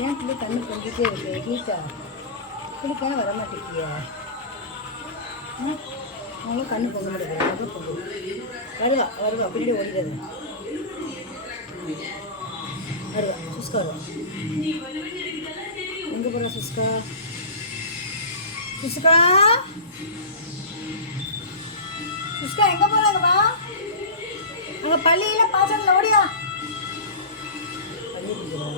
ஏன் பிள்ளை தண்ணி கொஞ்சிட்டே இருக்கு ஹீட்டா குளிக்காம வர மாட்டேங்கிய அவங்களும் கண்ணு பொங்க மாட்டேங்குது அதுவும் பொங்கும் வருவா வருவா பின்னாடி ஓடிடுறது வருவா சுஸ்கா வருவா எங்கே போகிறா சுஸ்கா சுஸ்கா சுஸ்கா எங்கே போகிறாங்கம்மா அங்கே பள்ளியில் பாசத்தில் ஓடியா பள்ளி பிடிக்கிறா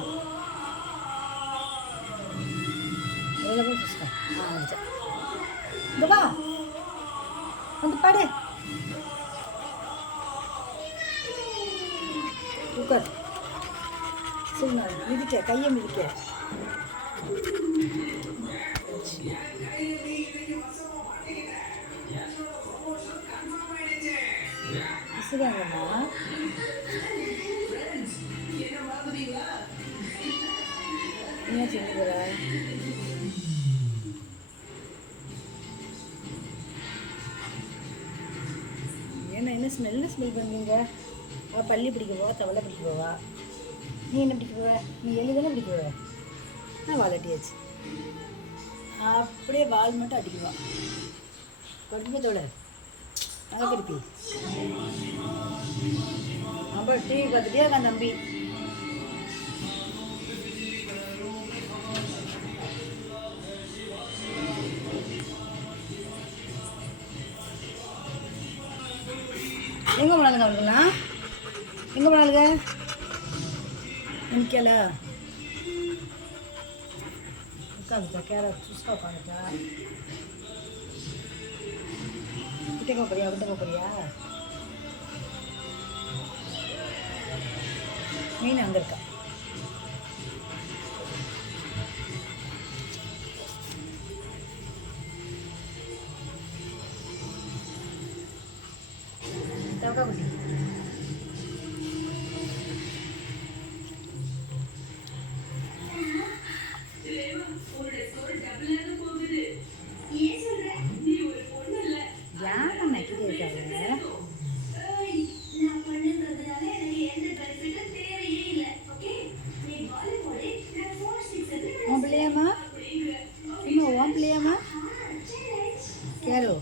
சுஸ்கா இந்த வா வந்து பாடு உட்கார் சரி நான் மிதிக்க கையை மிதிக்க விசுறாங்கம்மா என்ன சொல்லுகிற என்ன ஸ்மெல் பண்ணுவீங்க பள்ளி பிடிக்க போவா தவளை பிடிக்க போவா நீ என்ன பிடிக்க போவ நீ எலி தானே பிடிக்க போவ நான் வாழட்டியாச்சு அப்படியே வால் மட்டும் அடிக்குவா குடும்பத்தோட அங்கே திருப்பி அப்போ டிவி பார்த்துட்டே இருக்கான் தம்பி எங்கே போனாலுங்க அவனுக்குண்ணா எங்கே போனாலுங்க நிற்கல உட்காந்துட்டா கேரட் சுஸ்கா உட்காந்துட்டா விட்டு போறியா மீன் அங்கே இருக்கா தவக்கா குட்டி யாரும் நக்கிட்டே இருக்காங்க உன் பிள்ளையாம்மா இன்னும் உன் பிள்ளையாம்மா கேரோ